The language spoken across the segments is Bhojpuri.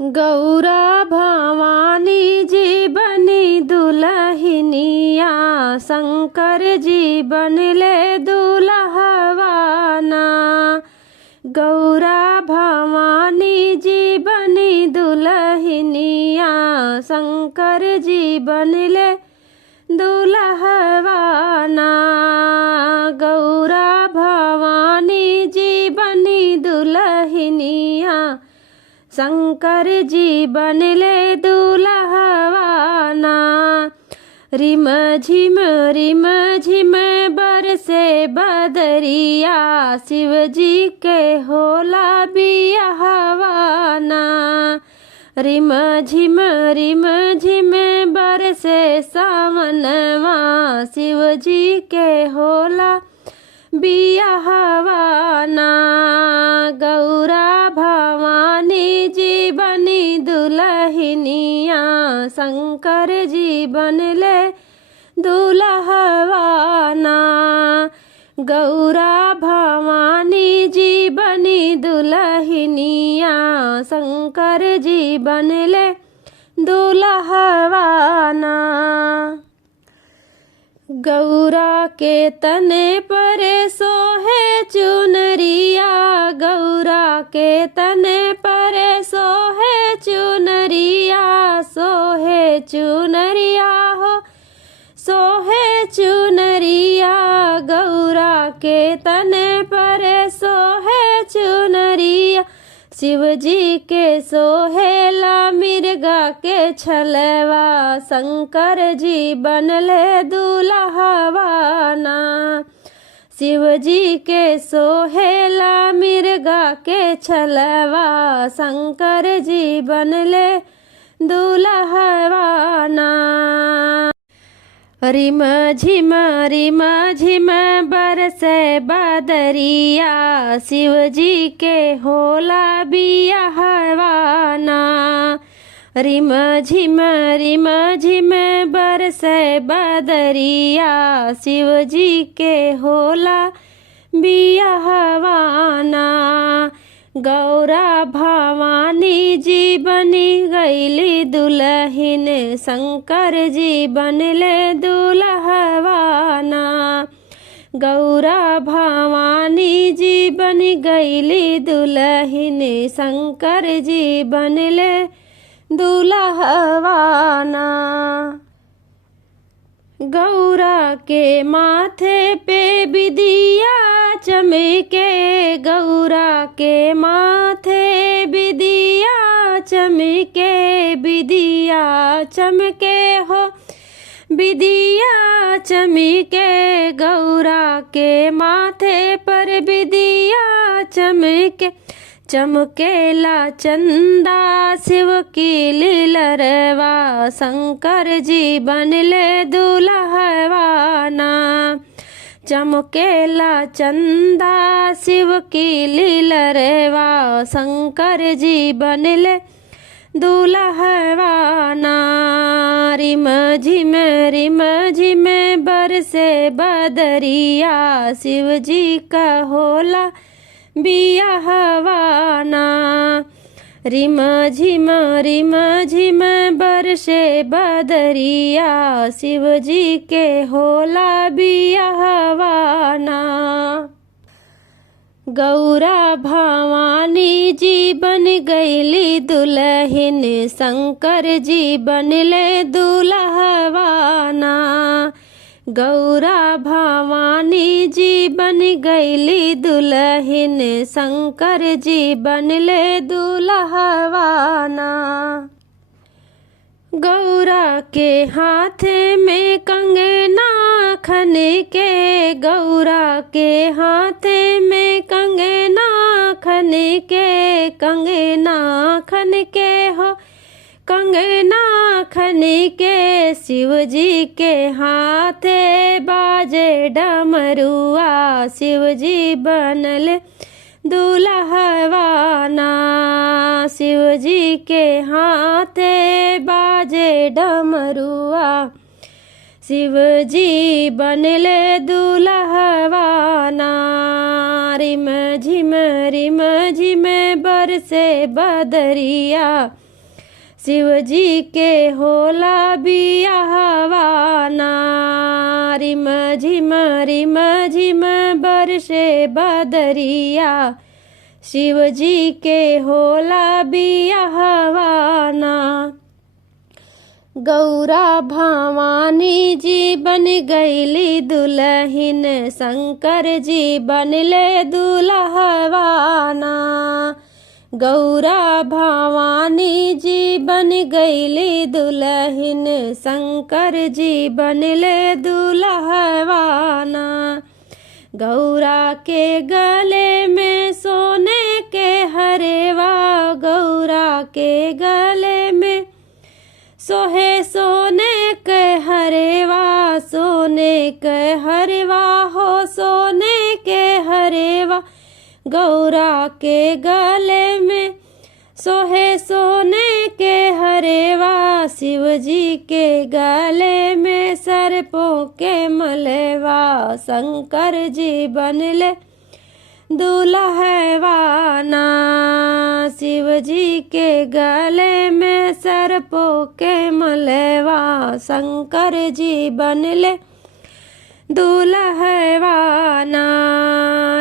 गौरा भवानी जी बनी दुल्हनिया, शंकर जी बनले दुल्हवाना। गौरा भवानी जी बनी दुल्हनिया, शंकर जी बनले दुल्हवाना। गौरा भवानी जी बनी दुल्हनिया, शंकर जी बनले दुल्हवाना। रिम झिम बरसे बदरिया, शिव जी के होला बियाहवाना। रिम झिम बरसे सावनवा, शिव जी के होला बियाहवाना। गौरा भवानी जी बनी दुल्हनिया, शंकर जी बनले दुल्हवाना। गौरा भवानी जी बनी दुल्हनिया, शंकर जी बनले दुल्हवाना। गौरा के तने पर सोहे चुनरिया, गौरा के तने पर सोहे चुनरिया। सोहे चुनरिया हो सोहे चुनरिया, गौरा के तने पर सोहे चुनरिया। शिव जी के सोहेला मिर्गा के छलवा, शंकर जी बनले दुल्हवाना। शिव जी के सोहेला मिर्गा के छलवा, शंकर जी बनले दुल्हवाना। रिम झिम बरसे बदरिया, शिव जी के होला बियाहवाना। रिम झिम बरसे बदरिया, शिव जी के होला बियाहवाना। गौरा भवानी जी बनी गईली दुल्हन, शंकर जी बनले दुल्हवाना। गौरा भवानी जी बन गईली दुल्हन, शंकर जी बनले दुल्हवाना। गौरा के माथे पे बिदिया चमके, गौरा के माथे बिदिया चमके। बिदिया चमके हो बिदिया चमके, गौरा के माथे पर बिदिया चमके। चमकेला चंदा शिव की लीलरवा, शंकर जी बनले दुल्हवाना। चमकेला चंदा शिव की लीलरवा, शंकर जी बनले दुल्हवाना। रिम झिम बरसे बदरिया, शिव जी का होला बियाहवाना। रिम झिम बरसे बदरिया, शिव जी के होला बियाहवाना। गौरा भवानी जी बन गईली दुल्हन, शंकर जी बनले दुल्हवाना। गौरा भवानी जी बन गईली दुल्हन, शंकर जी बनले दुल्हवाना। गौरा के हाथ में कंगना खन के, गौरा के हाथ में कंगना खन के। कंगना खन के हो कंगना खन के, शिव जी के हाथे बाजे डमरुआ, शिव जी बनले दुल्हवाना। शिव जी के हाथे बाजे डमरुआ, शिव जी बनले दुल्हवाना। रिम झिम बरसे बदरिया, शिव जी के होला बियाहवाना। रिम झिम बरसे बदरिया, शिव जी के होला बियाहवाना। गौरा भवानी जी बन गईली दुल्हिन, शंकर जी बनले दुल्हवाना। गौरा भवानी जी बन गईली दुल्हिन, शंकर जी बनले दुल्हवाना। गौरा के गले में सोने के हरेवा, गौरा के गले में सोहे सोने के हरेवा, सोने के हरेवा हो सोने के हरेवा। गौरा के गले में सोहे सोने के हरेवा, शिव जी के गले में सर्पों के मलेवा, शंकर जी बनले दुल्हवाना। शिव जी के गले में सर्पों के मलेवा, शंकर जी बनले दुल्हवाना।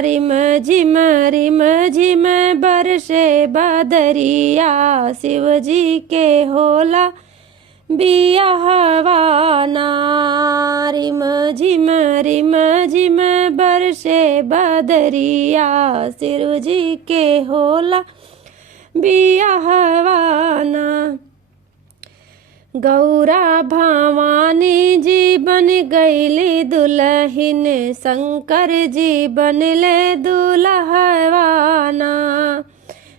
रिम झिम बरसे बदरिया, शिव जी के होला बियाहवाना। रिम झिम बरसे बदरिया, शिव जी के होला बियाहवाना। गौरा भवानी जी बन गईली दुल्हिन, शंकर जी बनले दुल्हवाना।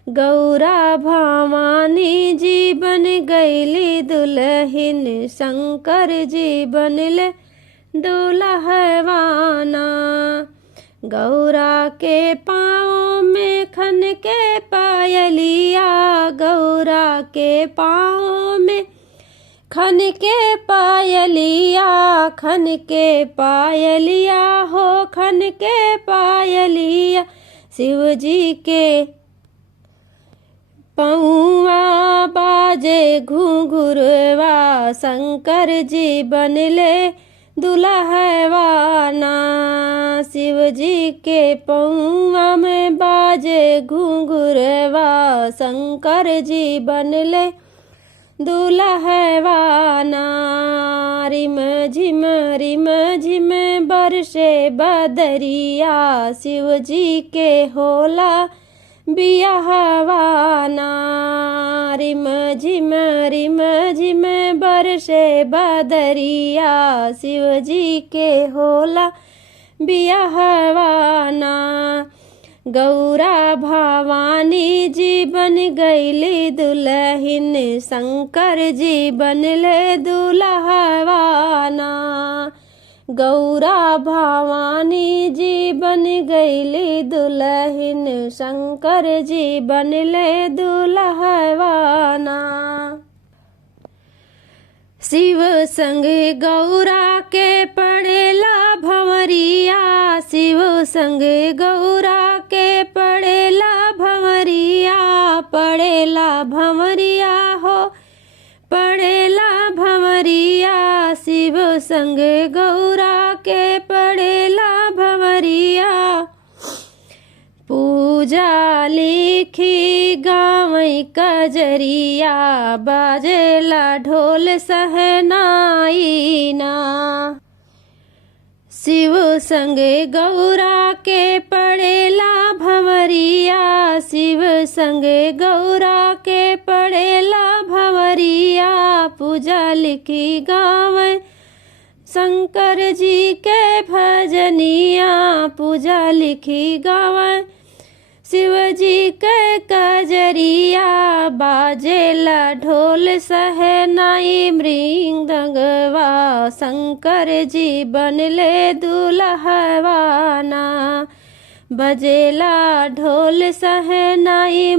गौरा भवानी जी बन गईली दुल्हिन, शंकर जी बनले दुल्हवाना। गौरा के पाँव में खन के पायलिया, गौरा के पाँव में खन के पायलिया, खन के पायलिया हो खन के पायलिया। शिव जी के पौआ बाजे घुंघुरवा, शंकर जी बनले दुल्हवाना। शिव जी के पौआ में बाजे घुंघुरवा, शंकर जी बनले दुल्हवाना। रिम झिम बरसे बदरिया, शिव जी के होला बियाहवाना। रिम झिम बरसे बदरिया, शिव जी के होला बियाहवाना। गौरा भवानी जी बन गईली दुल्हिन, शंकर जी बनले दुल्हवाना। गौरा भवानी जी बन गईली दुल्हिन, शंकर जी बनले दुल्हवाना। शिव संग गौरा के पड़ेला भंवरिया, शिव संग गौरा के पड़ेला भंवरिया, पड़ेला भंवरिया हो पड़ेला भंवरिया। शिव संग गौरा के पड़ेला भंवरिया, पूजा लिखी गावई कजरिया, बाजेला ढोल सहनाई ना। शिव संग गौरा के पड़ेला भंवरिया, शिव संग गौरा के पड़ेला भंवरिया, पूजा लिखी गावै शंकर जी के भजनिया, पूजा लिखी गावै शिव जी के कजरिया, बाजेला ढोल सहनाई मृदंगवा, शंकर जी बनले दुल्हवाना। बजेला ढोल सहनाई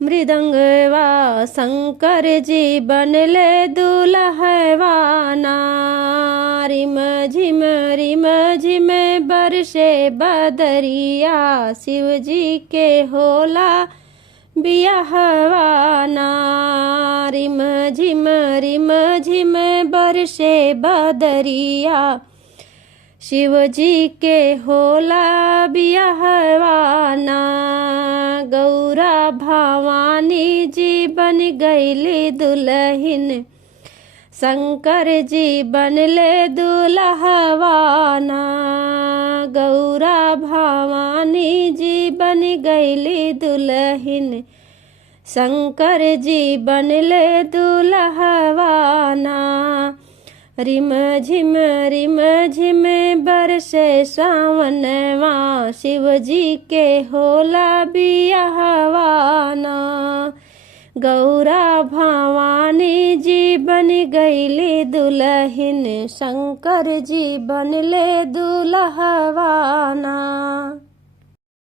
मृदंगवा, शंकर जी बनले दुल्हवाना। रिम झिम बरसे बदरिया, शिव जी के होला बियाहवाना। रिम झिम बरसे बदरिया, शिवजी के होला बियाहवाना। गौरा भवानी जी बन गईली दुल्हन, शंकर जी बनले दुल्हवाना। गौरा भवानी जी बन गईली दुल्हन, शंकर जी बनले दुल्हवाना। रिम झिम बरसे सावनवा, शिवजी के होला बियाहवाना। गौरा भवानी जी बन गईली दुल्हन, शंकर जी बनले दुल्हवाना।